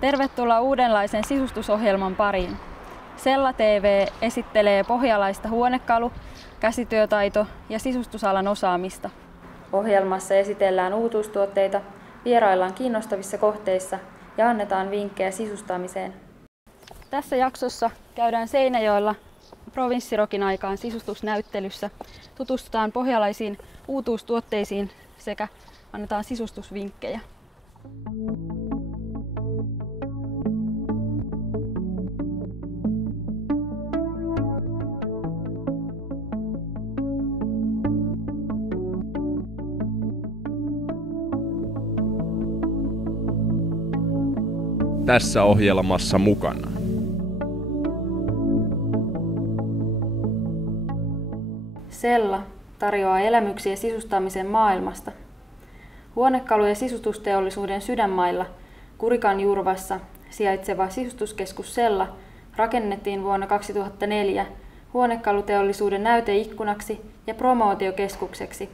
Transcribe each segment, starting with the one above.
Tervetuloa uudenlaisen sisustusohjelman pariin. Sella TV esittelee pohjalaista huonekalu-, käsityötaito- ja sisustusalan osaamista. Ohjelmassa esitellään uutuustuotteita, vieraillaan kiinnostavissa kohteissa ja annetaan vinkkejä sisustamiseen. Tässä jaksossa käydään Seinäjoella Provinssirokin aikaan sisustusnäyttelyssä, tutustutaan pohjalaisiin uutuustuotteisiin sekä annetaan sisustusvinkkejä. Tässä ohjelmassa mukana Sella tarjoaa elämyksiä sisustamisen maailmasta. Huonekalu- ja sisustusteollisuuden sydänmailla Kurikanjurvassa sijaitseva sisustuskeskus Sella rakennettiin vuonna 2004 huonekaluteollisuuden näyteikkunaksi ja promootiokeskukseksi.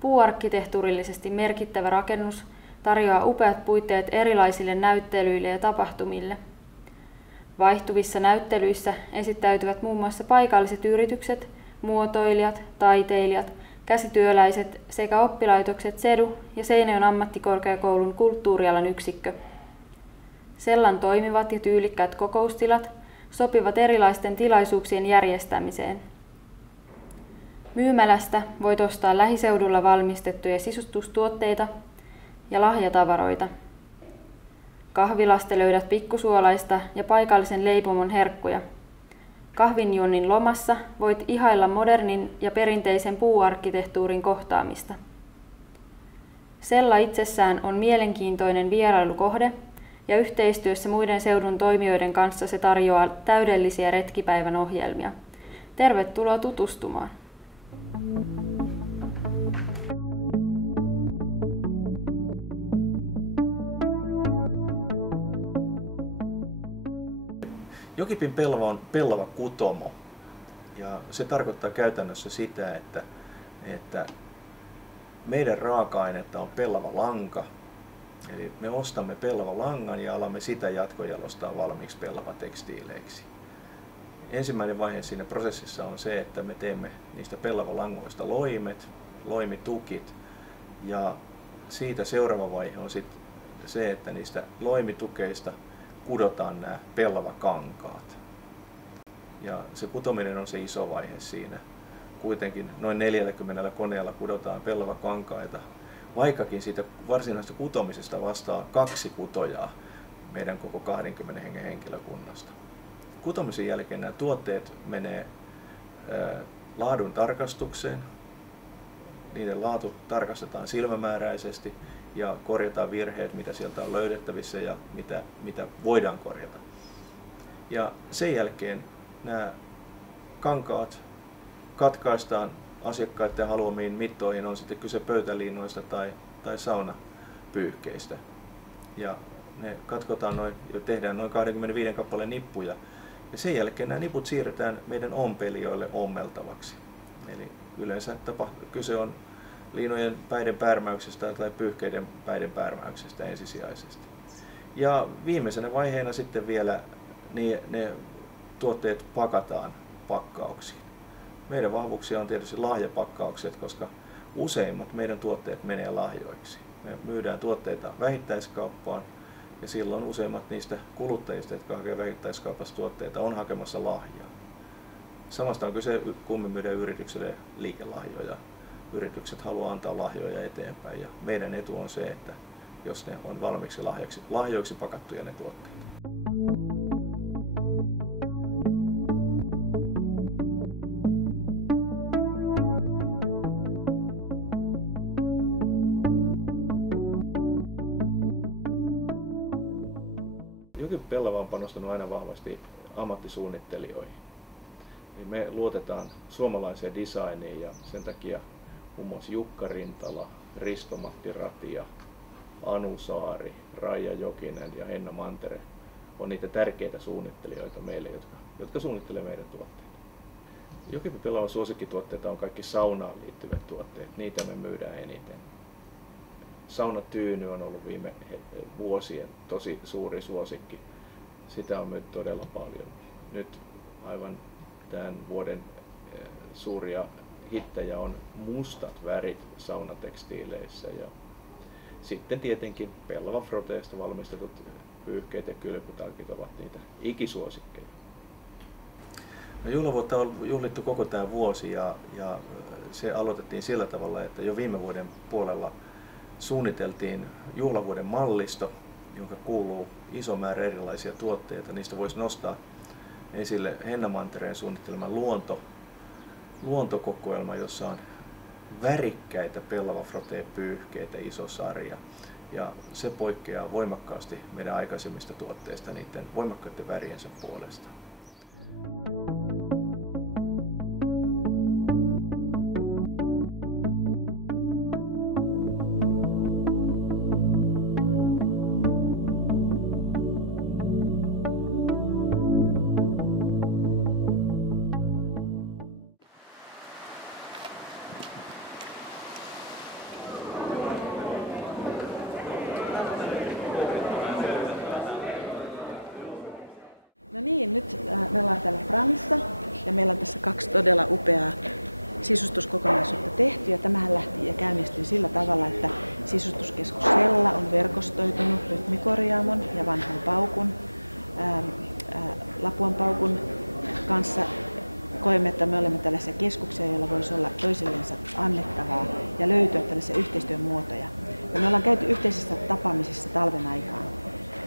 Puuarkkitehtuurillisesti merkittävä rakennus tarjoaa upeat puitteet erilaisille näyttelyille ja tapahtumille. Vaihtuvissa näyttelyissä esittäytyvät muun muassa paikalliset yritykset, muotoilijat, taiteilijat, käsityöläiset sekä oppilaitokset SEDU ja Seinäjoen ammattikorkeakoulun kulttuurialan yksikkö. Sellan toimivat ja tyylikkäät kokoustilat sopivat erilaisten tilaisuuksien järjestämiseen. Myymälästä voit ostaa lähiseudulla valmistettuja sisustustuotteita ja lahjatavaroita. Kahvilasta löydät pikkusuolaista ja paikallisen leipomon herkkuja. Kahvinjuonnin lomassa voit ihailla modernin ja perinteisen puuarkkitehtuurin kohtaamista. Sella itsessään on mielenkiintoinen vierailukohde ja yhteistyössä muiden seudun toimijoiden kanssa se tarjoaa täydellisiä retkipäivän ohjelmia. Tervetuloa tutustumaan! Jokipin pellava on pellava kutomo ja se tarkoittaa käytännössä sitä, että meidän raaka-ainetta on pellava lanka. Eli me ostamme pellava langan ja alamme sitä jatkojalostaa valmiiksi pellava tekstiileiksi. Ensimmäinen vaihe siinä prosessissa on se, että me teemme niistä pellava langoista loimet, loimitukit ja siitä seuraava vaihe on sitten se, että niistä loimitukeista kudotaan nämä pellavakankaat. Ja se kutominen on se iso vaihe siinä. Kuitenkin noin 40 koneella kudotaan pellavakankaita, vaikkakin siitä varsinaisesta kutomisesta vastaa 2 kutojaa meidän koko 20 hengen henkilökunnasta. Kutomisen jälkeen nämä tuotteet menee laadun tarkastukseen. Niiden laatu tarkastetaan silmämääräisesti ja korjataan virheet, mitä sieltä on löydettävissä ja mitä voidaan korjata. Ja sen jälkeen nämä kankaat katkaistaan asiakkaiden haluamiin mittoihin, on sitten kyse pöytäliinoista tai saunapyyhkeistä. Ja ne katkotaan ja tehdään noin 25 kappaleen nippuja. Ja sen jälkeen nämä niput siirretään meidän ompelijoille ommeltavaksi. Eli yleensä kyse on liinojen päiden päärmäyksestä tai pyyhkeiden päiden päärmäyksestä ensisijaisesti. Ja viimeisenä vaiheena sitten vielä ne tuotteet pakataan pakkauksiin. Meidän vahvuuksia on tietysti lahjapakkaukset, koska useimmat meidän tuotteet menee lahjoiksi. Me myydään tuotteita vähittäiskauppaan ja silloin useimmat niistä kuluttajista, jotka hakevat vähittäiskaupassa tuotteita, on hakemassa lahjaa. Samasta on kyse, kun me myydään yritykselle liikelahjoja. Yritykset haluaa antaa lahjoja eteenpäin ja meidän etu on se, että jos ne on valmiiksi lahjoiksi pakattuja ne tuotteet. Jokipin Pellava on panostanut aina vahvasti ammattisuunnittelijoihin. Niin me luotetaan suomalaiseen designiin ja sen takia muun muassa Jukka Rintala, Risto-Matti Ratia, Anu Saari, Raija Jokinen ja Henna Mantere on niitä tärkeitä suunnittelijoita meille, jotka suunnittelee meidän tuotteita. Jokipin Pellavan suosikkituotteita on kaikki saunaan liittyvät tuotteet, niitä me myydään eniten. Saunatyyny on ollut viime vuosien tosi suuri suosikki. Sitä on myyty todella paljon. Nyt aivan tämän vuoden suuria hittejä on mustat värit saunatekstiileissä ja sitten tietenkin Pellava Froteesta valmistetut pyyhkeet ja kylpytalkit ovat niitä ikisuosikkeja. No, juhlavuotta on juhlittu koko tämä vuosi ja se aloitettiin sillä tavalla, että jo viime vuoden puolella suunniteltiin juhlavuoden mallisto, jonka kuuluu iso määrä erilaisia tuotteita. Niistä voisi nostaa esille Henna Mantereen suunnitteleman luontokokoelma, jossa on värikkäitä Pellava Frotee-pyyhkeitä, iso sarja. Ja se poikkeaa voimakkaasti meidän aikaisemmista tuotteista niiden voimakkaiden väriensä puolesta. No niin, nyt me ollaan täällä Framissa ja meillä on tässä 2 todella upeaa sisustuskokonaisuutta tehty. Ja tämähän lähti ja käynnistyi sillä tavalla, että sisustuskeskus Sella on verkostoitunut Rytmikorjaamon ja Vanhan Paukun, Lapuan Paukun kanssa. Koemme, että me olemme tällaisia keskuksia, joilla voisi olla toisillensa annettavaa ja löytyä tällaisia yhteistyön muotoja. Ja me ollaan käyty yhteisissä tapaamisissa talven aikaan.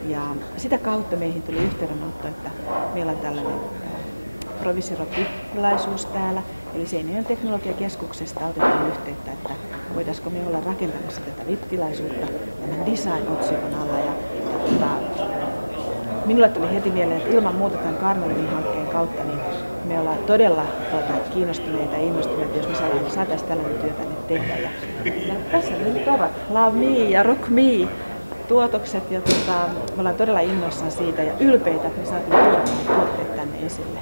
Ja sitä kautta meihin tuli yhteydenotto, että meillä on tällainen Provisiro-tilaisuus täällä. Eli Seinäjoen teknologiakeskuksesta otettiin yhteyttä, että voitaisiko me olla rakentamassa tätä VIP-tilaisuutta tämän design-otsikon alla. Minulle tuli heti mieleen, että ilman muuta tämän Carnelin hankkeen kautta niin me ollaan todella kiinnostuneita ja innostuneita, jos me saataisiin tällainen työ tänne tehdä. Ja tässä ne nyt ovat Love Me ja Rock Me tuotokset ja me ollaan todella innoissaan siitä ja ylpeitä, että me saatiin tuotteet tänne esille.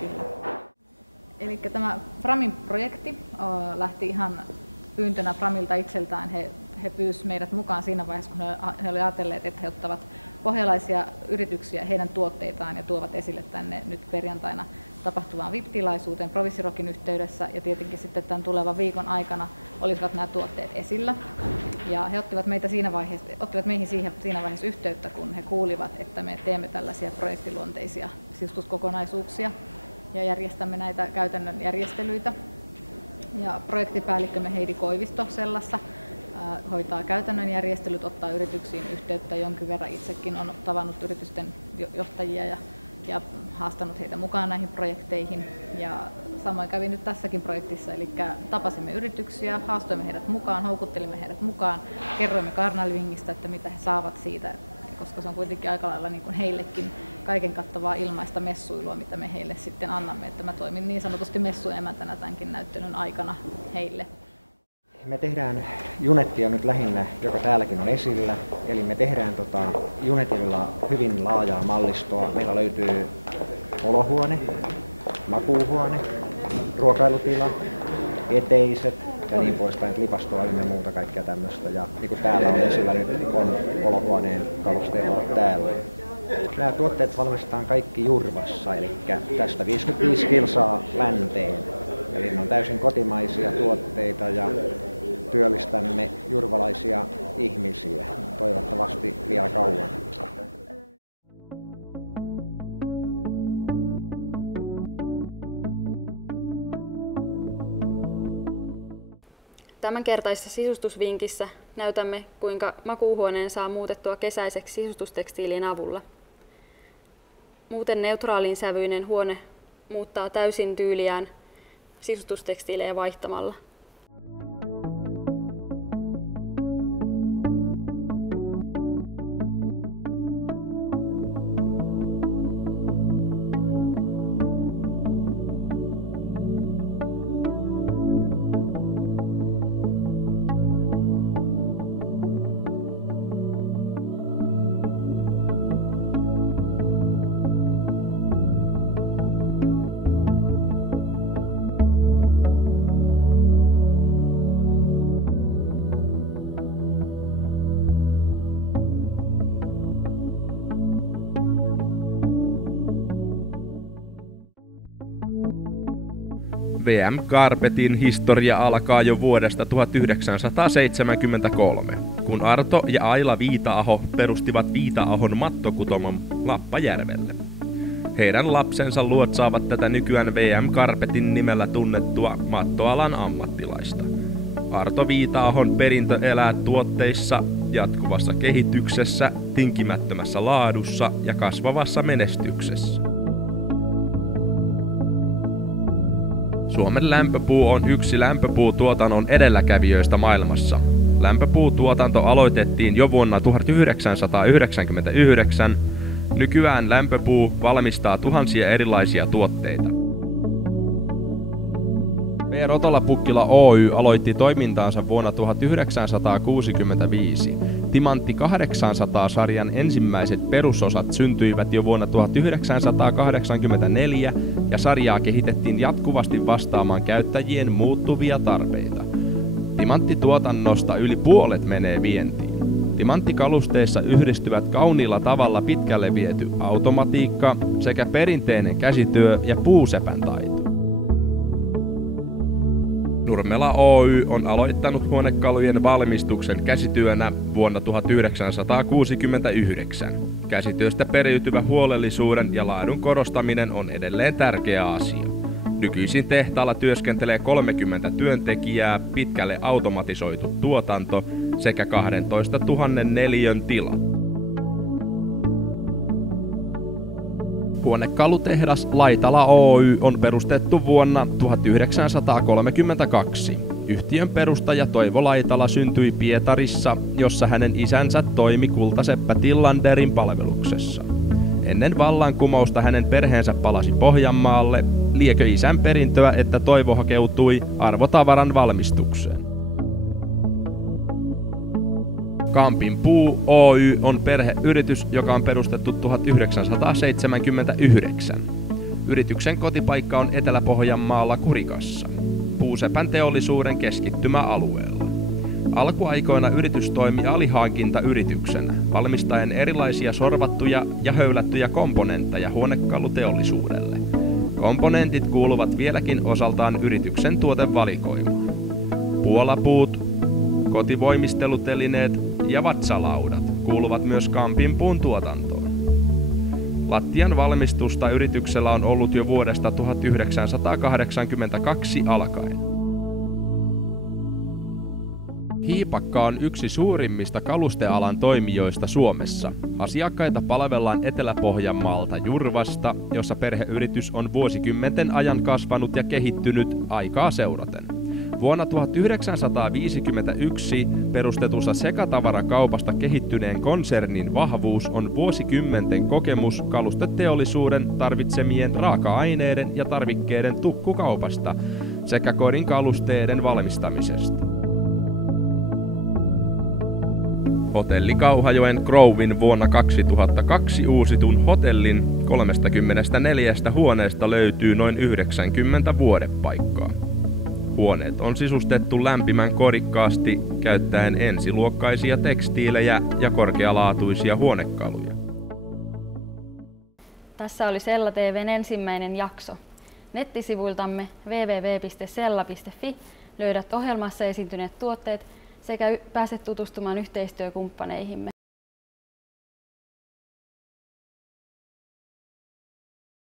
Kyllä. Eli tämä Framin projekti lähti ihan pyyntönä Framilta itseltään. He pyysivät meidät mukaan siinä vaiheessa, kun he olivat ajatelleet, että he ottavat pohjalaisia yrityksiä, heidän tuotteitaan ja tuovat esille tänne nyt perjantaina tapahtuvaan VIP-tilaisuuteen Provisirokin yhteydessä ja tietenkin sitten tämän tulevan viikon aikana olisivat nämä tuotteet esillä. Ja he ottivat meihin siinä vaiheessa yhteyttä, kun he kuulivat, että me teemme tällaisia projektiluonteisia sisustuskokonaisuuksia ja järjestämme näitä käytännön järjestelyitä. Ja projektipäällikkömme Heidi Koivisto Sellassa hoitaa käytännön järjestelyt, ottaa yrityksiin yhteyttä jonkin verran. Itsekin on tavannut yritysten johtajia ja haastanut heitä mukaan näihin projekteihin. Ja samoin kävi nyt tässäkin projektissa, eli tapasimme yrityksiä, haastoimme heidät mukaan, houkuttelimme heidät mukaan, kerroimme Carnalwingista, että mitä he saavat siitä, koska se on kuitenkin aika lailla niin kuin heillekin kaiken kattavaa ilmaista messuilua, mitä me heille sitten annamme. Että mä toimin niin sanotusti messuemäntänä tämänkin näyttelyn aikana heille. Me tehdään Junettia nyt lähinnä, joka täälläkin on esillä. Eli me tehdään Junetilla hyvin laajaa mallistoa. Meillä löytyy olohuone, makuuhuone, ruokailutila, eteiset ja niin poispäin, lipastoa ynnä muuta kaikkea tämmöistä. Ja niin kuin täällä on esillä nyt, on olohuoneen kalusteilla täällä. Nämä tuotteet valmistetaan kaikki Jurvassa, eli tästä 55 kilsaa länteen. Eli ne on täysin kotimaisia tuotteita ja työllistämme jurvalaisia ihmisiä, toivottavasti vielä kauan. Tämänkertaisessa sisustusvinkissä näytämme, kuinka makuuhuoneen saa muutettua kesäiseksi sisustustekstiilin avulla. Muuten neutraalin sävyinen huone muuttaa täysin tyyliään sisustustekstiilejä vaihtamalla. VM Carpetin historia alkaa jo vuodesta 1973, kun Arto ja Aila Viita-aho perustivat Viita-ahon mattokutomon Lappajärvelle. Heidän lapsensa luotsaavat tätä nykyään VM Carpetin nimellä tunnettua mattoalan ammattilaista. Arto Viita-ahon perintö elää tuotteissa, jatkuvassa kehityksessä, tinkimättömässä laadussa ja kasvavassa menestyksessä. Suomen lämpöpuu on yksi lämpöpuutuotannon edelläkävijöistä maailmassa. Lämpöpuutuotanto aloitettiin jo vuonna 1999. Nykyään lämpöpuu valmistaa tuhansia erilaisia tuotteita. V. Rotola-Pukkila Oy aloitti toimintaansa vuonna 1965. Timantti 800-sarjan ensimmäiset perusosat syntyivät jo vuonna 1984 ja sarjaa kehitettiin jatkuvasti vastaamaan käyttäjien muuttuvia tarpeita. Timanttituotannosta yli puolet menee vientiin. Timanttikalusteissa yhdistyvät kauniilla tavalla pitkälle viety automatiikka sekä perinteinen käsityö ja puusepän taito. Nurmela Oy on aloittanut huonekalujen valmistuksen käsityönä vuonna 1969. Käsityöstä periytyvä huolellisuuden ja laadun korostaminen on edelleen tärkeä asia. Nykyisin tehtaalla työskentelee 30 työntekijää, pitkälle automatisoitu tuotanto sekä 12 000 neliön tila. Huonekalutehdas Laitala Oy on perustettu vuonna 1932. Yhtiön perustaja Toivo Laitala syntyi Pietarissa, jossa hänen isänsä toimi kultaseppä Tillanderin palveluksessa. Ennen vallankumousta hänen perheensä palasi Pohjanmaalle, liekö isän perintöä, että Toivo hakeutui arvotavaran valmistukseen. Kampin Puu Oy on perheyritys, joka on perustettu 1979. Yrityksen kotipaikka on Etelä-Pohjanmaalla Kurikassa, puusepän teollisuuden keskittymäalueella. Alkuaikoina yritys toimi alihankintayrityksenä, valmistaen erilaisia sorvattuja ja höylättyjä komponentteja huonekaluteollisuudelle. Komponentit kuuluvat vieläkin osaltaan yrityksen tuotevalikoimaan. Puolapuut, kotivoimistelutelineet ja vatsalaudat kuuluvat myös Kampin Puun tuotantoon. Lattian valmistusta yrityksellä on ollut jo vuodesta 1982 alkaen. Hiipakka on yksi suurimmista kalustealan toimijoista Suomessa. Asiakkaita palvellaan Etelä-Pohjanmaalta Jurvasta, jossa perheyritys on vuosikymmenten ajan kasvanut ja kehittynyt aikaa seuraten. Vuonna 1951 perustetussa sekatavarakaupasta kehittyneen konsernin vahvuus on vuosikymmenten kokemus kalusteteollisuuden tarvitsemien raaka-aineiden ja tarvikkeiden tukkukaupasta sekä kodin kalusteiden valmistamisesta. Hotelli Kauhajoen Grovin vuonna 2002 uusitun hotellin 34 huoneesta löytyy noin 90 vuodepaikkaa. Huoneet on sisustettu lämpimän korikkaasti käyttäen ensiluokkaisia tekstiilejä ja korkealaatuisia huonekaluja. Tässä oli Sella TV:n ensimmäinen jakso. Nettisivuiltamme www.sella.fi löydät ohjelmassa esiintyneet tuotteet sekä pääset tutustumaan yhteistyökumppaneihimme.